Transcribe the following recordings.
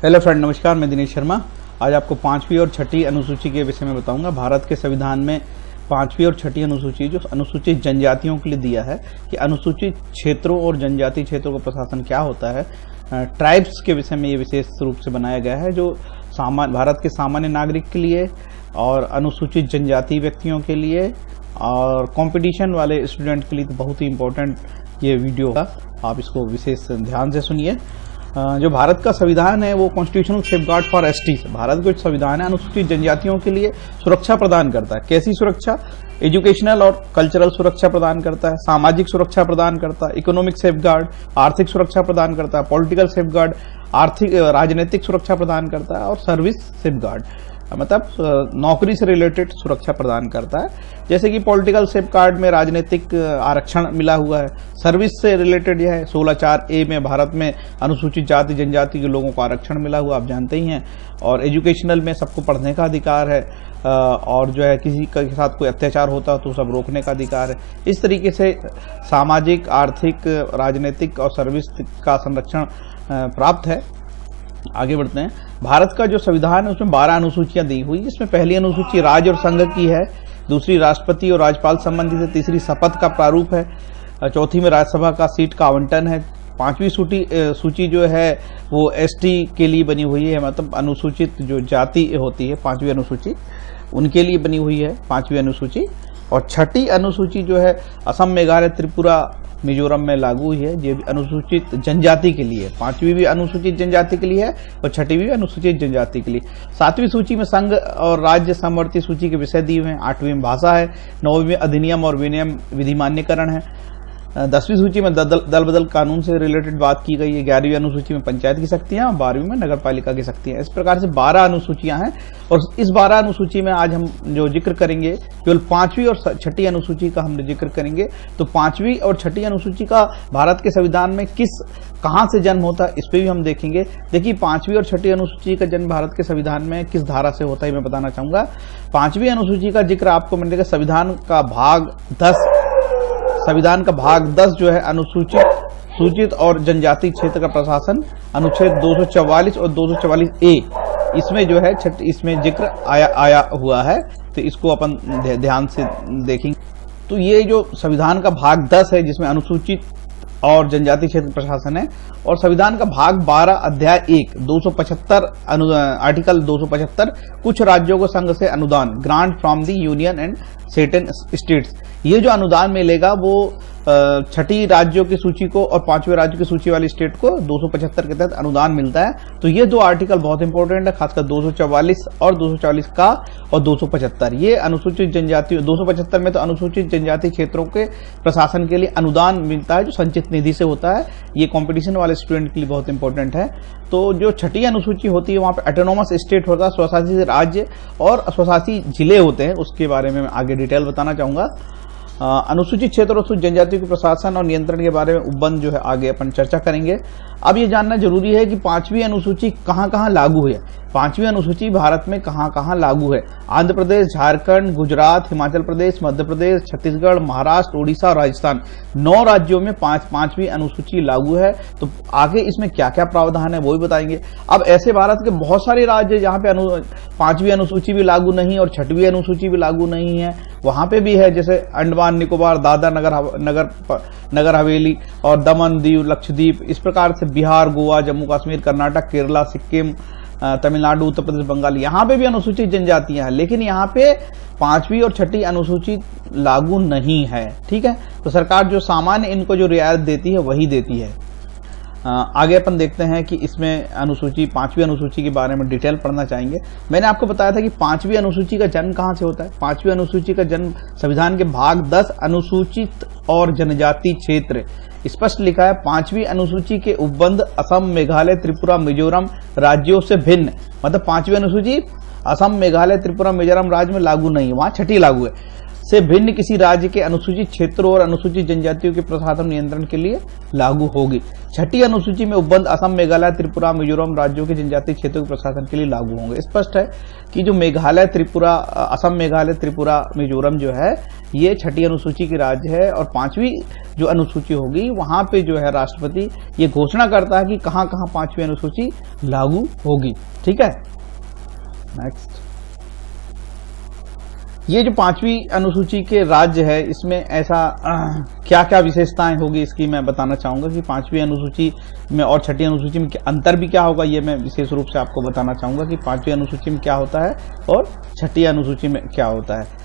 Hello friend, नमस्कार। मैं दिनेश शर्मा। आज आपको पांचवी और छठी अनुसूची के विषय में बताऊंगा। भारत के संविधान में पांचवी और छठी अनुसूची जो अनुसूचित जनजातियों के लिए दिया है कि अनुसूचित क्षेत्रों और जनजाति क्षेत्रों का प्रशासन क्या होता है। ट्राइब्स के विषय में ये विशेष रूप से बनाया गया है जो भारत के सामान्य नागरिक के लिए और अनुसूचित जनजाति व्यक्तियों के लिए और कंपटीशन वाले स्टूडेंट के लिए तो बहुत ही इम्पोर्टेंट ये वीडियो है। आप इसको विशेष ध्यान से सुनिए। जो भारत का संविधान है वो constitutional safeguard for ST, Bharat का संविधान है अनुसूचित जनजातियों के लिए सुरक्षा प्रदान करता है। कैसी सुरक्षा? एजुकेशनल और कल्चरल सुरक्षा प्रदान करता है, सामाजिक सुरक्षा प्रदान करता है, इकोनॉमिक सेफगार्ड आर्थिक सुरक्षा प्रदान करता है, पॉलिटिकल सेफगार्ड आर्थिक राजनीतिक सुरक्षा प्रदान करता है और सर्विस सेफगार्ड मतलब नौकरी से रिलेटेड सुरक्षा प्रदान करता है। जैसे कि पॉलिटिकल सेफगार्ड में राजनीतिक आरक्षण मिला हुआ है, सर्विस से रिलेटेड यह है 16(4)A में भारत में अनुसूचित जाति जनजाति के लोगों को आरक्षण मिला हुआ, आप जानते ही हैं। और एजुकेशनल में सबको पढ़ने का अधिकार है और जो है किसी के साथ कोई अत्याचार होता तो सब रोकने का अधिकार है। इस तरीके से सामाजिक, आर्थिक, राजनीतिक और सर्विस का संरक्षण प्राप्त है। आगे बढ़ते हैं। भारत का जो संविधान है उसमें 12 अनुसूचियां दी हुई, जिसमें पहली अनुसूची राज्य और संघ की है, दूसरी राष्ट्रपति और राज्यपाल संबंधित है, तीसरी शपथ का प्रारूप है, चौथी में राज्यसभा का सीट का आवंटन है, पांचवी सूची जो है वो एसटी के लिए बनी हुई है, मतलब अनुसूचित जो जाति होती है पांचवी अनुसूची उनके लिए बनी हुई है पांचवी अनुसूची। और छठी अनुसूची जो है असम, मेघालय, त्रिपुरा, मिजोरम में लागू हुई है। ये भी अनुसूचित जनजाति के लिए, पांचवी भी अनुसूचित जनजाति के लिए है और छठी भी अनुसूचित जनजाति के लिए। सातवीं सूची में संघ और राज्य समवर्ती सूची के विषय दिए हुए हैं। आठवीं में भाषा है, नौवीं में अधिनियम और विनियम विधि मान्यकरण है। 10वीं सूची में दल बदल कानून से रिलेटेड बात की गई है। 11वीं अनुसूची में पंचायत की शक्तियां और 12वीं में नगर पालिका की शक्तियां। इस प्रकार से 12 अनुसूचियां हैं और इस 12 अनुसूची में आज हम जो जिक्र करेंगे केवल पांचवी और छठी अनुसूची का हम जिक्र करेंगे। तो पांचवी और छठी अनुसूची का भारत के संविधान में कहां से जन्म होता है इस पे भी हम देखेंगे। देखिए, पांचवी और छठी अनुसूची का जन्म भारत के संविधान में किस धारा से होता है मैं बताना चाहूंगा। पांचवी अनुसूची का जिक्र आपको मिलेगा संविधान का भाग 10 जो है अनुसूचित सूचित और जनजाति क्षेत्र का प्रशासन, अनुच्छेद 244 और 244A इसमें जो है इसमें जिक्र आया हुआ है। तो इसको अपन ध्यान से देखेंगे। तो ये जो संविधान का भाग 10 है जिसमें अनुसूचित और जनजाति क्षेत्र प्रशासन है, और संविधान का भाग 12 अध्याय 1 275 आर्टिकल 275 कुछ राज्यों को संघ से अनुदान, grant from the union and certain states. ये जो अनुदान मिलेगा वो छठी राज्यों की सूची को और पांचवें राज्य की सूची वाली स्टेट को 275 के तहत अनुदान मिलता है। तो ये दो आर्टिकल बहुत इंपॉर्टेंट है, खासकर 244 और 244 का और 275। ये अनुसूचित जनजाति 275 में तो अनुसूचित जनजाति क्षेत्रों के प्रशासन के लिए अनुदान मिलता है जो संचित निधि से होता है। ये कंपटीशन वाले स्टूडेंट के लिए बहुत इंपॉर्टेंट है। तो जो छठी अनुसूची होती है वहां पे ऑटोनोमस स्टेट होता है, स्वशासी राज्य और स्वशासी जिले होते हैं। उसके बारे में मैं आगे डिटेल बताना चाहूंगा। अनुसूचित क्षेत्र और अनुसूचित जनजातियों के प्रशासन और नियंत्रण के बारे में उपबंध जो है आगे अपन चर्चा करेंगे। अब ये जानना जरूरी है कि पांचवी अनुसूची कहां लागू है। पांचवी अनुसूची भारत में कहां लागू है। आंध्र प्रदेश, झारखंड, गुजरात, हिमाचल प्रदेश, मध्य प्रदेश, छत्तीसगढ़, महाराष्ट्र, उड़ीसा और राजस्थान 9 राज्यों में पांचवी अनुसूची लागू है। तो आगे इसमें क्या क्या प्रावधान है वो भी बताएंगे। अब ऐसे भारत के बहुत सारे राज्य जहां पे पांचवी अनुसूची भी लागू नहीं और छठवीं अनुसूची भी लागू नहीं है, वहां पे भी है, जैसे अंडमान निकोबार, दादरा नगर हवेली और दमन दीव, लक्षद्वीप। इस प्रकार से बिहार, गोवा, जम्मू कश्मीर, कर्नाटक, केरला, सिक्किम, तमिलनाडु, उत्तर प्रदेश, बंगाल, यहाँ पे भी अनुसूचित जनजातियां हैं, लेकिन यहाँ पे पांचवी और छठी अनुसूची लागू नहीं है। ठीक है, तो सरकार जो सामान्य इनको जो रियायत देती है वही देती है। आगे अपन देखते हैं कि इसमें पांचवी अनुसूची के बारे में डिटेल पढ़ना चाहेंगे। मैंने आपको बताया था कि पांचवी अनुसूची का जन्म कहां से होता है। पांचवी अनुसूची का जन्म संविधान के भाग 10 अनुसूचित और जनजाति क्षेत्र स्पष्ट लिखा है। पांचवी अनुसूची के उपबंध असम, मेघालय, त्रिपुरा, मिजोरम राज्यों से भिन्न, मतलब पांचवी अनुसूची असम, मेघालय, त्रिपुरा, मिजोरम राज्य में लागू नहीं है, वहां छठी लागू है। से भिन्न किसी राज्य के अनुसूचित क्षेत्रों और अनुसूचित जनजातियों के प्रशासन नियंत्रण के लिए लागू होगी। छठी अनुसूची में उपबंध असम, मेघालय, त्रिपुरा, मिजोरम राज्यों के जनजातीय क्षेत्रों के प्रशासन के लिए लागू होंगे। स्पष्ट है कि जो मेघालय, त्रिपुरा, असम, मेघालय, त्रिपुरा, मिजोरम जो है ये छठी अनुसूची की राज्य है, और 5वीं जो अनुसूची होगी वहां पे जो है राष्ट्रपति ये घोषणा करता है कि कहां कहां 5वीं अनुसूची लागू होगी। ठीक है, नेक्स्ट, ये जो 5वीं अनुसूची के राज्य है इसमें ऐसा क्या क्या विशेषताएं होगी इसकी मैं बताना चाहूंगा कि 5वीं अनुसूची में और छठी अनुसूची में अंतर भी क्या होगा, ये मैं विशेष रूप से आपको बताना चाहूंगा कि 5वीं अनुसूची में क्या होता है और छठी अनुसूची में क्या होता है।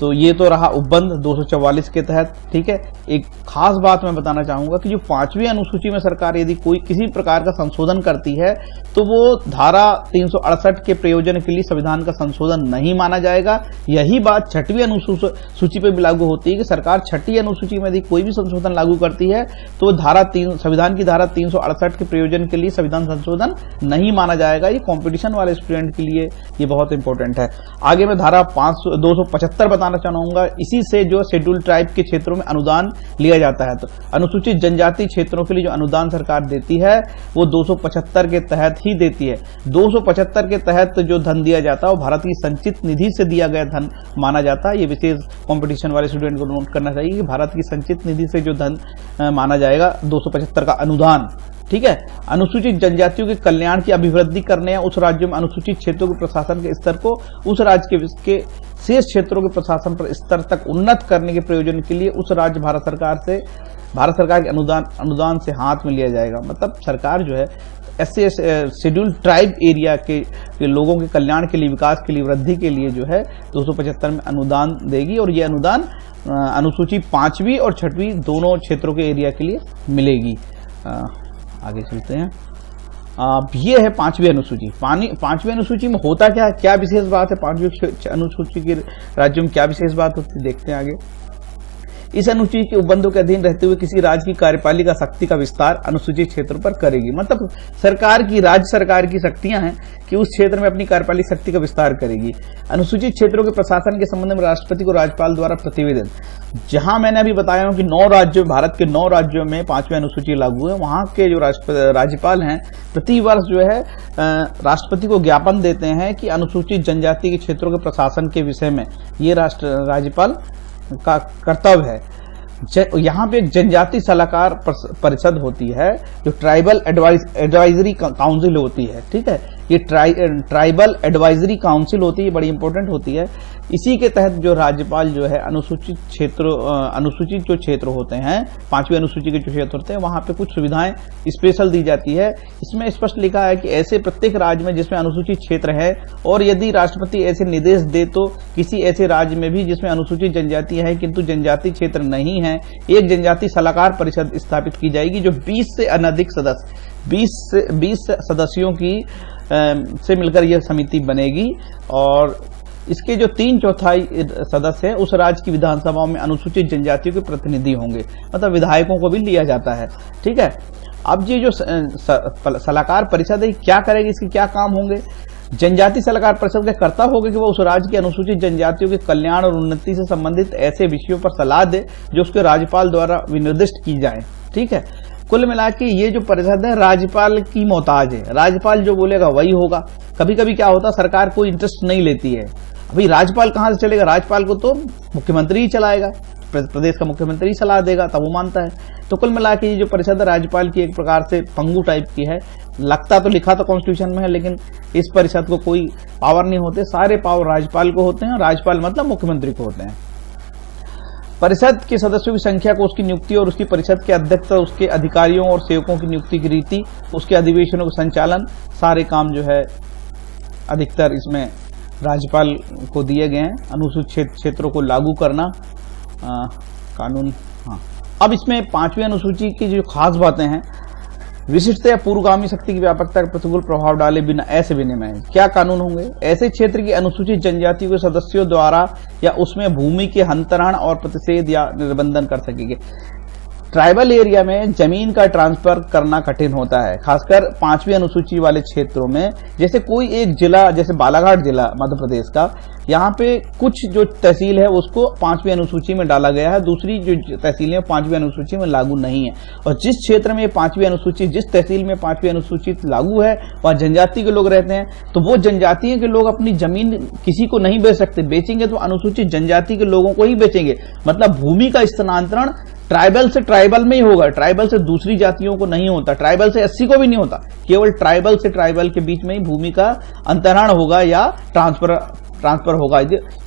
तो ये तो रहा उपबंध 244 के तहत। ठीक है, एक खास बात मैं बताना चाहूंगा कि जो 5वीं अनुसूची में सरकार यदि कोई किसी प्रकार का संशोधन करती है तो वो धारा 368 के प्रयोजन के लिए संविधान का संशोधन नहीं माना जाएगा। यही बात 6वीं अनुसूची पे भी लागू होती है कि सरकार 6ठी अनुसूची में यदि कोई भी संशोधन लागू करती है तो संविधान की धारा 368 के प्रयोजन के लिए संविधान संशोधन नहीं माना जाएगा। ये कॉम्पिटिशन वाले स्टूडेंट के लिए ये बहुत इंपॉर्टेंट है। आगे मैं धारा 275 बताना चाहूंगा, इसी से जो शेड्यूल ट्राइब के क्षेत्रों में अनुदान लिया जाता है। तो अनुसूचित जनजाति क्षेत्रों के लिए जो अनुदान सरकार देती है वो 275 के तहत ही देती है। 275 के तहत जो धन दिया जाता है वो भारत की संचित निधि से दिया गया धन माना जाता है। ये विशेष कंपटीशन वाले स्टूडेंट को नोट करना चाहिए कि भारत की संचित निधि से जो धन माना जाएगा 275 का अनुदान। ठीक है, अनुसूचित जनजातियों के कल्याण की अभिवृद्धि करने या उस राज्यों में अनुसूचित क्षेत्रों के प्रशासन के स्तर को उस राज्य के शेष क्षेत्रों के प्रशासन पर स्तर तक उन्नत करने के प्रयोजन के लिए उस राज्य भारत सरकार के अनुदान से हाथ में लिया जाएगा। मतलब सरकार जो है ऐसे शेड्यूल ट्राइब एरिया के लोगों के कल्याण के लिए, विकास के लिए, वृद्धि के लिए जो है 275 में अनुदान देगी, और ये अनुदान अनुसूची 5वीं और 6वीं दोनों क्षेत्रों के एरिया के लिए मिलेगी। आगे चलते हैं। ये है 5वीं अनुसूची। 5वीं अनुसूची में होता क्या विशेष बात है, 5वीं अनुसूची के राज्यों में क्या विशेष बात होती है, देखते हैं आगे। इस अनुसूची के उपबंधों के अधीन रहते हुए किसी राज्य की कार्यपालिका शक्ति का विस्तार अनुसूचित क्षेत्रों पर करेगी। मतलब राज्य सरकार की शक्तियां हैं कि उस क्षेत्र में अपनी कार्यपालिक शक्ति का विस्तार करेगी। अनुसूचित क्षेत्रों के प्रशासन के संबंध में राष्ट्रपति को राज्यपाल द्वारा प्रतिवेदन, जहां मैंने अभी बताया हूं कि 9 राज्यों, भारत के 9 राज्यों में 5वीं अनुसूची लागू है, वहां के जो राज्यपाल हैं प्रतिवर्ष जो है राष्ट्रपति को ज्ञापन देते हैं कि अनुसूचित जनजाति के क्षेत्रों के प्रशासन के विषय में ये राज्यपाल का कर्तव्य है। यहाँ पे एक जनजाति सलाहकार परिषद होती है जो ट्राइबल एडवाइजरी काउंसिल होती है। ठीक है, ये ट्राइबल एडवाइजरी काउंसिल होती है, बड़ी इंपॉर्टेंट होती है। इसी के तहत जो राज्यपाल जो है अनुसूचित जो क्षेत्र होते हैं, 5वीं अनुसूची के जो क्षेत्र होते हैं, वहां पे कुछ सुविधाएं स्पेशल दी जाती है। इसमें स्पष्ट लिखा है कि ऐसे प्रत्येक राज्य में जिसमें अनुसूचित क्षेत्र है, और यदि राष्ट्रपति ऐसे निर्देश दे तो किसी ऐसे राज्य में भी जिसमें अनुसूचित जनजाति है किंतु जनजाति क्षेत्र नहीं है, एक जनजाति सलाहकार परिषद स्थापित की जाएगी जो 20 से अनधिक सदस्य 20 सदस्यों की से मिलकर यह समिति बनेगी, और इसके जो 3/4 सदस्य हैं उस राज्य की विधानसभाओं में अनुसूचित जनजातियों के प्रतिनिधि होंगे। मतलब विधायकों को भी लिया जाता है। ठीक है, अब ये जो सलाहकार परिषद है क्या करेगी, इसके क्या काम होंगे। जनजाति सलाहकार परिषद का कर्तव्य होगा कि वह उस राज्य की अनुसूचित जनजातियों के कल्याण और उन्नति से संबंधित ऐसे विषयों पर सलाह दे जो उसके राज्यपाल द्वारा विनिर्दिष्ट की जाए। ठीक है, कुल मिला के ये जो परिषद है राज्यपाल की मोहताज है, राज्यपाल जो बोलेगा वही होगा। कभी कभी क्या होता है, सरकार कोई इंटरेस्ट नहीं लेती है, अभी राज्यपाल कहां से चलेगा, राज्यपाल को तो मुख्यमंत्री ही चलाएगा, प्रदेश का मुख्यमंत्री सलाह देगा तब वो मानता है। तो कुल मिला के ये जो परिषद है राज्यपाल की एक प्रकार से पंगु टाइप की है। लगता तो लिखा तो कॉन्स्टिट्यूशन में है, लेकिन इस परिषद को कोई पावर नहीं होते, सारे पावर राज्यपाल को होते हैं। राज्यपाल मतलब मुख्यमंत्री को होते हैं। परिषद के सदस्यों की संख्या को, उसकी नियुक्ति और उसकी परिषद के अध्यक्ष, उसके अधिकारियों और सेवकों की नियुक्ति की रीति, उसके अधिवेशनों का संचालन, सारे काम जो है अधिकतर इसमें राज्यपाल को दिए गए हैं। अनुसूचित क्षेत्रों को लागू करना कानून। हाँ, अब इसमें 5वीं अनुसूची की जो खास बातें हैं, विशिष्ट या पूर्वगामी शक्ति की व्यापकता का प्रतिकूल प्रभाव डाले बिना ऐसे विनिमय क्या कानून होंगे। ऐसे क्षेत्र की अनुसूचित जनजातियों के सदस्यों द्वारा या उसमें भूमि के हस्तांतरण और प्रतिषेध या निर्बंधन कर सकेंगे। ट्राइबल एरिया में जमीन का ट्रांसफर करना कठिन होता है, खासकर 5वीं अनुसूची वाले क्षेत्रों में। जैसे कोई एक जिला, जैसे बालाघाट जिला मध्य प्रदेश का, यहाँ पे कुछ जो तहसील है उसको 5वीं अनुसूची में डाला गया है, दूसरी जो तहसीलें हैं 5वीं अनुसूची में लागू नहीं है। और जिस क्षेत्र में 5वीं अनुसूची, जिस तहसील में 5वीं अनुसूची लागू है, वहाँ जनजाति के लोग रहते हैं, तो वो जनजातीय के लोग अपनी जमीन किसी को नहीं बेच सकते। बेचेंगे तो अनुसूचित जनजाति के लोगों को ही बेचेंगे। मतलब भूमि का स्थानांतरण ट्राइबल से ट्राइबल में ही होगा, ट्राइबल से दूसरी जातियों को नहीं होता, ट्राइबल से एससी को भी नहीं होता। केवल ट्राइबल से ट्राइबल के बीच में ही भूमि का अंतरण होगा या ट्रांसफर होगा।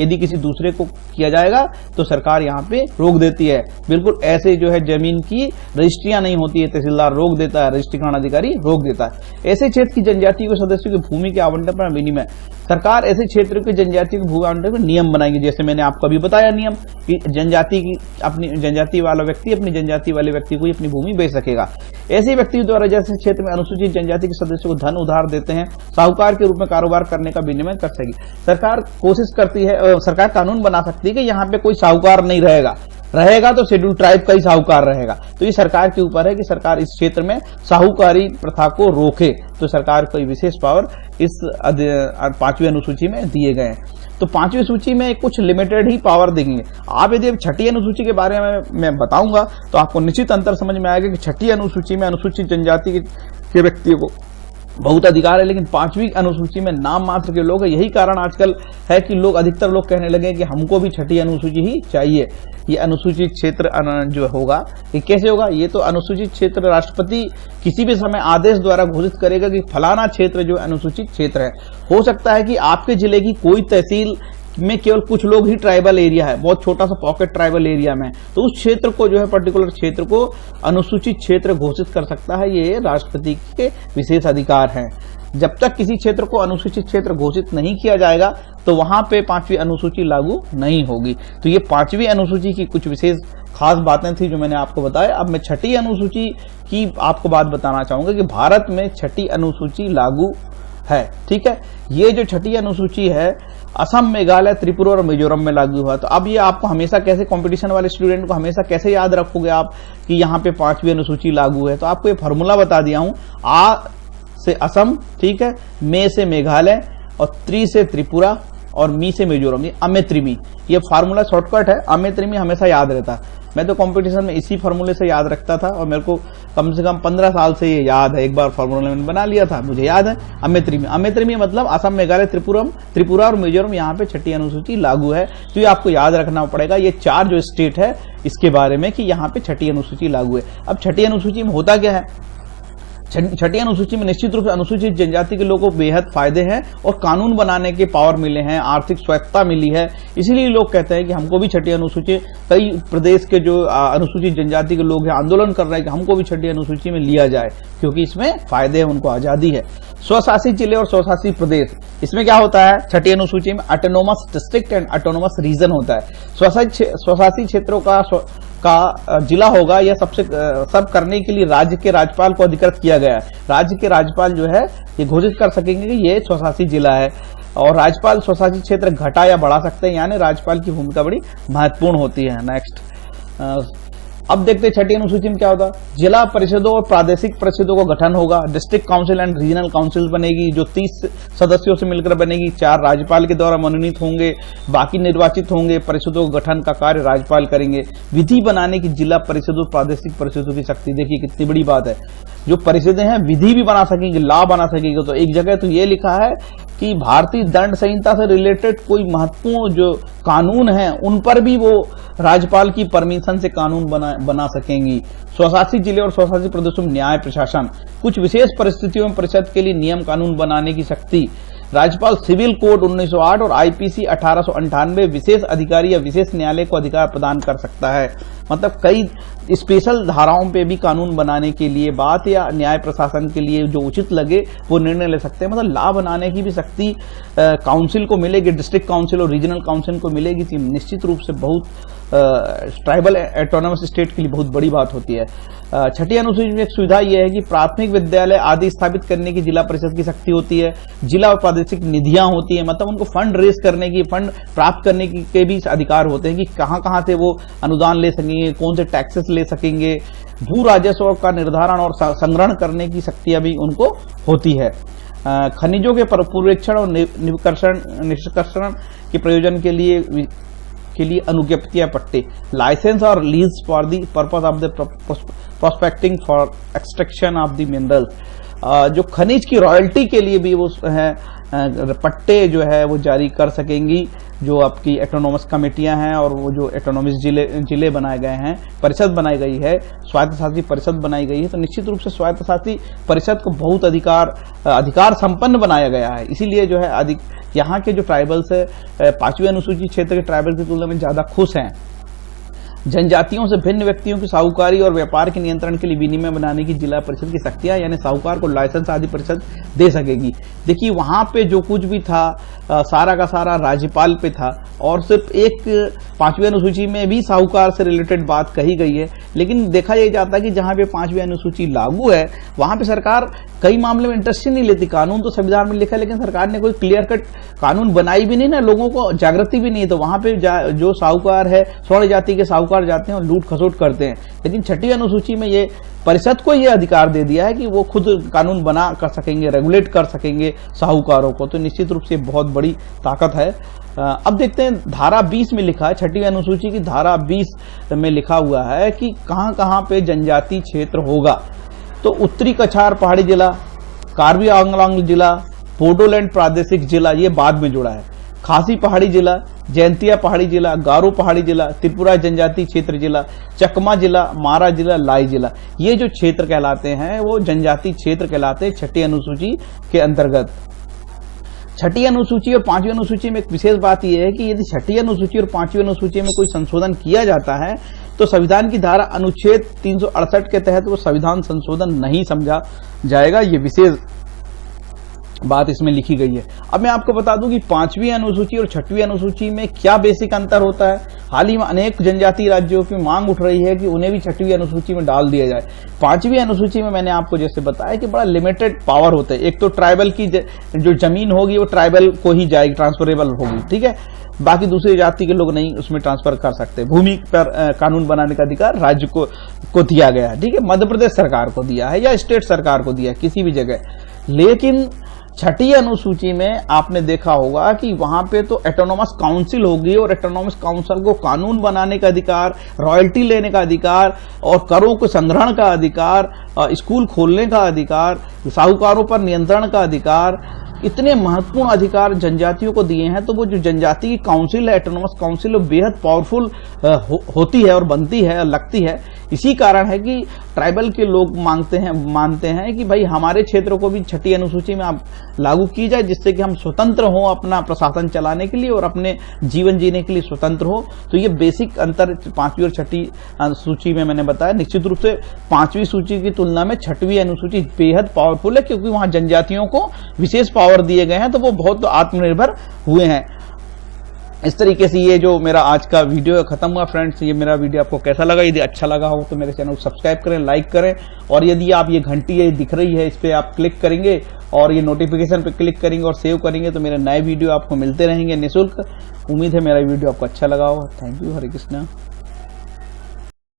यदि किसी दूसरे को किया जाएगा तो सरकार यहाँ पे रोक देती है। बिल्कुल ऐसे जो है जमीन की रजिस्ट्रियां नहीं होती है, तहसीलदार रोक देता है, रजिस्ट्रीकरण अधिकारी रोक देता है। ऐसे क्षेत्र की जनजाति के सदस्यों की भूमि के आवंटन पर विनिमय, सरकार ऐसे क्षेत्र के जनजाति की भूमि आवंटन पर नियम बनाएंगे। जैसे मैंने आपको अभी बताया नियम कि जनजाति वाला व्यक्ति अपनी जनजाति वाले व्यक्ति को अपनी भूमि बेच सकेगा। ऐसे व्यक्ति द्वारा जैसे क्षेत्र में अनुसूचित जनजाति के सदस्यों को धन उधार देते हैं, साहूकार के रूप में कारोबार करने का विनिमय कर सकेगी। सरकार कोशिश करती है, सरकार कानून बना सकती है कि यहाँ पे कोई साहूकार नहीं रहेगा तो शेड्यूल ट्राइब का ही साहूकार रहेगा। तो ये सरकार के ऊपर है कि सरकार इस क्षेत्र में साहूकारी प्रथा को रोके। तो सरकार को विशेष पावर इस 5वीं अनुसूची में दिए गए हैं। तो 5वीं सूची में कुछ लिमिटेड ही पावर देंगे। आप यदि 6ठी अनुसूची के बारे में मैं बताऊंगा तो आपको निश्चित अंतर समझ में आएगा कि 6ठी अनुसूची में अनुसूचित जनजाति के व्यक्तियों को बहुत अधिकार है, लेकिन 5वीं अनुसूची में नाम मात्र के लोग हैं। यही कारण आजकल है कि अधिकतर लोग कहने लगे कि हमको भी 6ठी अनुसूची ही चाहिए। ये अनुसूचित क्षेत्र जो होगा ये कैसे होगा? ये तो अनुसूचित क्षेत्र राष्ट्रपति किसी भी समय आदेश द्वारा घोषित करेगा कि फलाना क्षेत्र जो अनुसूचित क्षेत्र है। हो सकता है कि आपके जिले की कोई तहसील में केवल कुछ लोग ही ट्राइबल एरिया है, बहुत छोटा सा पॉकेट ट्राइबल एरिया में, तो उस क्षेत्र को जो है पर्टिकुलर क्षेत्र को अनुसूचित क्षेत्र घोषित कर सकता है। ये राष्ट्रपति के विशेष अधिकार हैं। जब तक किसी क्षेत्र को अनुसूचित क्षेत्र घोषित नहीं किया जाएगा तो वहां पे 5वीं अनुसूची लागू नहीं होगी। तो ये 5वीं अनुसूची की कुछ विशेष खास बातें थी जो मैंने आपको बताया। अब मैं 6ठी अनुसूची की आपको बात बताना चाहूंगा कि भारत में 6ठी अनुसूची लागू है। ठीक है, ये जो 6ठी अनुसूची है असम, मेघालय, त्रिपुरा और मिजोरम में लागू हुआ। तो अब ये आपको हमेशा कैसे, कंपटीशन वाले स्टूडेंट को हमेशा कैसे याद रखोगे आप कि यहाँ पे 5वीं अनुसूची लागू है? तो आपको ये फॉर्मूला बता दिया हूं। आ से असम, ठीक है, मे से मेघालय और त्रि से त्रिपुरा और मी से मिजोरम, ये अमेत्रिमी। ये फार्मूला शॉर्टकट है, अमेत्रिमी हमेशा याद रहता है। मैं तो कंपटीशन में इसी फार्मूले से याद रखता था और मेरे को कम से कम 15 साल से ये याद है। एक बार फार्मूला मैंने बना लिया था, मुझे याद है। अमेत्रिमी मतलब असम, मेघालय, त्रिपुरा और मिजोरम, यहाँ पे 6ठी अनुसूची लागू है। तो ये आपको याद रखना पड़ेगा, ये 4 जो स्टेट है इसके बारे में कि यहाँ पे 6ठी अनुसूची लागू है। अब 6ठी अनुसूची में होता क्या है? 6ठी अनुसूची में निश्चित रूप से अनुसूचित जनजाति के लोगों को बेहद फायदे हैं और कानून बनाने के पावर मिले हैं, आर्थिक स्वायत्तता मिली है। इसीलिए लोग कहते हैं कि हमको भी 6ठी अनुसूची, कई प्रदेश के जो अनुसूचित जनजाति के लोग हैं आंदोलन कर रहे हैं कि हमको भी 6ठी अनुसूची में लिया जाए, क्योंकि इसमें फायदे हैं, उनको आजादी है। स्वशासित जिले और स्वशासित प्रदेश, इसमें क्या होता है? 6ठी अनुसूची में autonomous district and autonomous region होता है। स्वशासित क्षेत्रों का जिला होगा, यह सब करने के लिए राज्य के राज्यपाल को अधिकृत किया गया है। राज्य के राज्यपाल जो है ये घोषित कर सकेंगे कि ये स्वशासित जिला है और राज्यपाल स्वशासित क्षेत्र घटा या बढ़ा सकते हैं, यानी राज्यपाल की भूमिका बड़ी महत्वपूर्ण होती है। नेक्स्ट, अब देखते हैं 6ठी अनुसूची में क्या होता है। जिला परिषदों और प्रादेशिक परिषदों का गठन होगा। District council and regional council बनेगी जो 30 सदस्यों से मिलकर बनेगी। 4 राज्यपाल के द्वारा मनोनीत होंगे, बाकी निर्वाचित होंगे। परिषदों के गठन का कार्य राज्यपाल करेंगे। विधि बनाने की जिला परिषदों, प्रादेशिक परिषदों की शक्ति, देखिए कितनी बड़ी बात है। जो परिषदें हैं विधि भी बना सकेंगे, लॉ बना सकेंगे। तो एक जगह तो ये लिखा है कि भारतीय दंड संहिता से रिलेटेड कोई महत्वपूर्ण जो कानून है उन पर भी वो राज्यपाल की परमिशन से कानून बना सकेंगी। स्वशासित जिले और स्वशासित प्रदेशों में न्याय प्रशासन, कुछ विशेष परिस्थितियों में परिषद के लिए नियम कानून बनाने की शक्ति। राज्यपाल सिविल कोड 1908 और आईपीसी 1898 विशेष अधिकारी या विशेष न्यायालय को अधिकार प्रदान कर सकता है। मतलब कई स्पेशल धाराओं पे भी कानून बनाने के लिए बात या न्याय प्रशासन के लिए जो उचित लगे वो निर्णय ले सकते हैं। मतलब लॉ बनाने की भी शक्ति काउंसिल को मिलेगी, डिस्ट्रिक्ट काउंसिल और रीजनल काउंसिल को मिलेगी। निश्चित रूप से बहुत ट्राइबल ऑटोनोमस स्टेट के लिए बहुत बड़ी बात होती है। छठी अनुसूची में एक सुविधा यह है कि प्राथमिक विद्यालय आदि स्थापित करने की जिला परिषद की शक्ति होती है। जिला और प्रादेशिक निधियां होती है, मतलब उनको फंड रेज करने की, फंड प्राप्त करने की के भी अधिकार होते हैं कि कहां से वो अनुदान ले सकेंगे, कौन से टैक्सेस ले सकेंगे। भू राजस्व का निर्धारण और संग्रहण करने की शक्तियां भी उनको होती है। खनिजों के पुनरीक्षण और निष्कर्षण के प्रयोजन के लिए अनुज्ञप्तियां पट्टे, लाइसेंस और lease for the purpose of the prospecting for extraction of the mineral. जो खनिज की रॉयल्टी के लिए भी वो है पट्टे जो है वो जारी कर सकेंगी जो आपकी ऑटोनोमस कमेटियां हैं और वो जो ऑटोनोमस जिले बनाए गए हैं, परिषद बनाई गई है, स्वायत्त शासी परिषद बनाई गई है। तो निश्चित रूप से स्वायत्त शासी परिषद को बहुत अधिकार संपन्न बनाया गया है। इसीलिए जो है यहाँ के जो ट्राइबल्स है 5वीं अनुसूची क्षेत्र के ट्राइबल की तुलना में ज्यादा खुश हैं। जनजातियों से भिन्न व्यक्तियों की साहूकारी और व्यापार के नियंत्रण के लिए विनिमय बनाने की जिला परिषद की शक्तियां, यानी साहूकार को लाइसेंस आदि परिषद दे सकेगी। देखिए वहां पे जो कुछ भी था सारा का सारा राज्यपाल पे था और सिर्फ एक 5वीं अनुसूची में भी साहूकार से रिलेटेड बात कही गई है। लेकिन देखा यह जाता है कि जहां पे 5वीं अनुसूची लागू है वहां पे सरकार कई मामले में इंटरेस्ट ही नहीं लेती। कानून तो संविधान में लिखा है लेकिन सरकार ने कोई क्लियर कट कानून बनाई भी नहीं ना, लोगों को जागृति भी नहीं है। तो वहां पे जो साहूकार है, स्वर्ण जाति के साहूकार जाते हैं और लूट खसोट करते हैं। लेकिन छठी अनुसूची में ये परिषद को यह अधिकार दे दिया है कि वो खुद कानून बना कर सकेंगे, रेगुलेट कर सकेंगे साहूकारों को। तो निश्चित रूप से बहुत बड़ी ताकत है। अब देखते हैं धारा 20 में लिखा है, छठी अनुसूची की धारा 20 में लिखा हुआ है कि कहां कहां पे जनजाति क्षेत्र होगा। तो उत्तरी कछार पहाड़ी जिला, कार्बी आंगलांग जिला, बोडोलैंड प्रादेशिक जिला ये बाद में जुड़ा है, खासी पहाड़ी जिला, जैंतिया पहाड़ी जिला, गारो पहाड़ी जिला, त्रिपुरा जनजाति क्षेत्र जिला, चकमा जिला, मारा जिला, लाई जिला, ये जो क्षेत्र कहलाते हैं वो जनजाति क्षेत्र कहलाते हैं छठी अनुसूची के अंतर्गत। छठी अनुसूची और 5वीं अनुसूची में एक विशेष बात यह है कि यदि छठी अनुसूची और 5वीं अनुसूची में कोई संशोधन किया जाता है तो संविधान की धारा अनुच्छेद 368 के तहत वो संविधान संशोधन नहीं समझा जाएगा। ये विशेष बात इसमें लिखी गई है। अब मैं आपको बता दूं कि 5वीं अनुसूची और 6वीं अनुसूची में क्या बेसिक अंतर होता है। हाल ही में अनेक जनजातीय राज्यों की मांग उठ रही है कि उन्हें भी 6वीं अनुसूची में डाल दिया जाए। 5वीं अनुसूची में मैंने आपको जैसे बताया कि बड़ा लिमिटेड पावर होता है। एक तो ट्राइबल की जो जमीन होगी वो ट्राइबल को ही जाएगी, ट्रांसफरेबल होगी, ठीक है, बाकी दूसरी जाति के लोग नहीं उसमें ट्रांसफर कर सकते। भूमि पर कानून बनाने का अधिकार राज्य को दिया गया है, ठीक है, मध्य प्रदेश सरकार को दिया है या स्टेट सरकार को दिया है किसी भी जगह। लेकिन छठी अनुसूची में आपने देखा होगा कि वहां पे तो ऑटोनोमस काउंसिल होगी और ऑटोनोमस काउंसिल को कानून बनाने का अधिकार, रॉयल्टी लेने का अधिकार और करों को संग्रहण का अधिकार, स्कूल खोलने का अधिकार, साहूकारों पर नियंत्रण का अधिकार, इतने महत्वपूर्ण अधिकार जनजातियों को दिए हैं। तो वो जो जनजाति की काउंसिल है, ऑटोनोमस काउंसिल, वो बेहद पावरफुल होती है और बनती है और लगती है। इसी कारण है कि ट्राइबल के लोग मानते हैं कि भाई हमारे क्षेत्र को भी छठी अनुसूची में आप लागू की जाए, जिससे कि हम स्वतंत्र हों अपना प्रशासन चलाने के लिए और अपने जीवन जीने के लिए स्वतंत्र हो। तो ये बेसिक अंतर 5वीं और छठी अनुसूची में मैंने बताया। निश्चित रूप से 5वीं सूची की तुलना में 6वीं अनुसूची बेहद पावरफुल है क्योंकि वहां जनजातियों को विशेष पावर दिए गए हैं, तो वो बहुत आत्मनिर्भर हुए हैं। इस तरीके से ये जो मेरा आज का वीडियो खत्म हुआ फ्रेंड्स। ये मेरा वीडियो आपको कैसा लगा? यदि अच्छा लगा हो तो मेरे चैनल को सब्सक्राइब करें, लाइक करें, और यदि आप ये घंटी ये दिख रही है इस पे आप क्लिक करेंगे और ये नोटिफिकेशन पे क्लिक करेंगे और सेव करेंगे तो मेरे नए वीडियो आपको मिलते रहेंगे निःशुल्क। उम्मीद है मेरा वीडियो आपको अच्छा लगा हो। Thank you. हरे कृष्णा।